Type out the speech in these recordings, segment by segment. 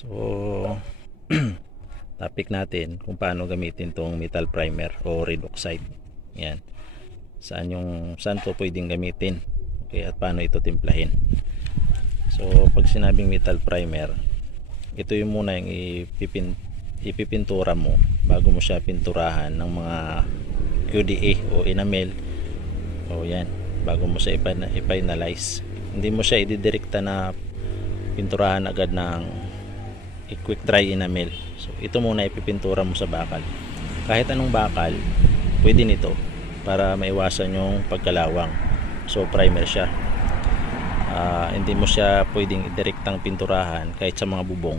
So topic natin kung paano gamitin tong metal primer o red oxide. Yan. Saan to pwedeng gamitin? Okay, at paano ito timplahin? So pag sinabing metal primer, ito yung muna yung ipipintura mo bago mo siya pinturahan ng mga QDA o enamel. O yan, bago mo siya i-finalize. Hindi mo siya ididirekta na pinturahan agad ng quick dry enamel. So ito muna ipipintura mo sa bakal. Kahit anong bakal, pwede nito para maiwasan yung pagkalawang. So primer siya. Hindi mo siya pwedeng idirektang pinturahan kahit sa mga bubong.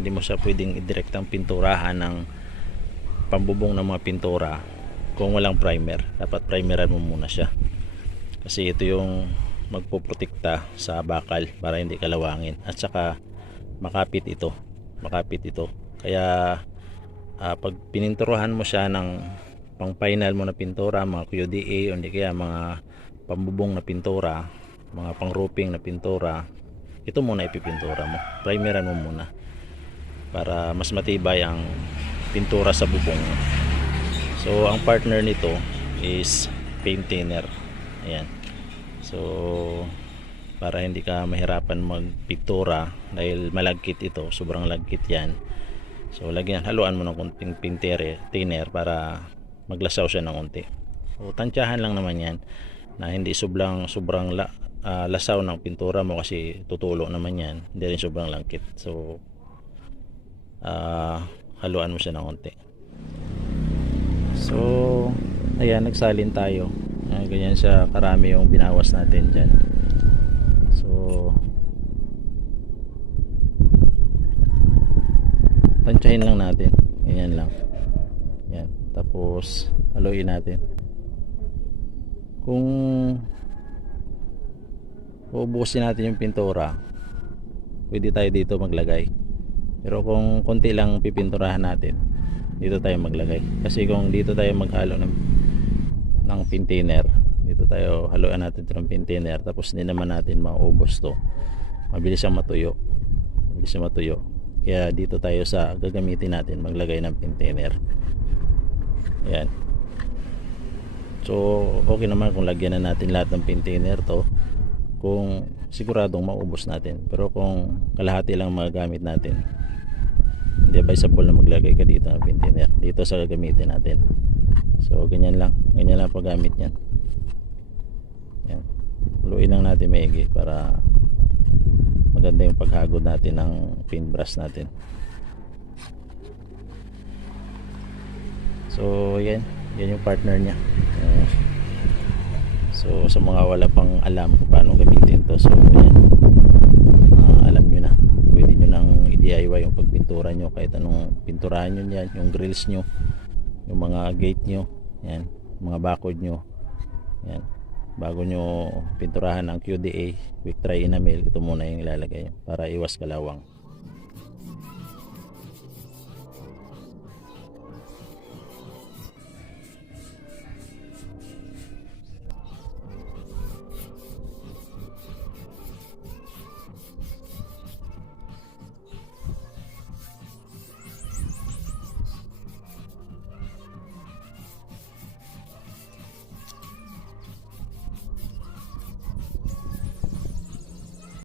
Hindi mo siya pwedeng idirektang pinturahan ng pambubong ng mga pintura kung walang primer. Dapat primeran mo muna siya. Kasi ito yung magpoprotekta sa bakal para hindi kalawangin. At saka makapit ito. Kaya pag pininturahan mo siya ng pang final mo na pintura, mga QDA o hindi kaya mga pambubong na pintura, mga pang roofing na pintura, ito muna ipipintura mo. Primeran mo muna para mas matibay ang pintura sa bubong. So ang partner nito is paint thinner. Ayan. So para hindi ka mahirapan magpintura dahil malagkit ito, sobrang lagkit yan. So haluan mo ng konting paint thinner para maglasaw siya ng konti. So tansyahan lang naman yan na hindi sobrang lasaw ng pintura mo kasi tutulo naman yan, hindi rin sobrang langkit. So haluan mo siya ng konti. So ayan, nagsalin tayo. Ganyan siya karami yung binawas natin dyan. So tansyahin lang natin, ganyan lang yan. Tapos haluin natin. Kung uubusin natin yung pintura, pwede tayo dito maglagay. Pero kung konti lang pipinturahan natin, dito tayo maglagay. Kasi kung dito tayo maghalo ng paint thinner, dito tayo haluan natin ng paint thinner, tapos hindi naman natin maubos to, mabilis siyang matuyo. Kaya dito tayo sa gagamitin natin maglagay ng paint thinner. Ayan. So okay naman kung lagyan na natin lahat ng paint thinner to, kung siguradong maubos natin. Pero kung kalahati lang magagamit natin, hindi advisable na maglagay ka dito ng paint thinner dito sa gagamitin natin. So ganyan lang paggamit niyan. Yan. Haluin lang natin maigi para maganda yung paghagod natin ng paintbrush natin. So yan yung partner niya. So sa mga wala pang alam kung paano gamitin to, so yan, alam nyo na, pwede nyo nang i-DIY yung pagpintura nyo, kahit anong pinturahan nyo yan, yung grills nyo, yung mga gate nyo, yan, mga bakod nyo, yan. Bago nyo pinturahan ng QDA, quick dry enamel, ito muna yung ilalagay para iwas kalawang.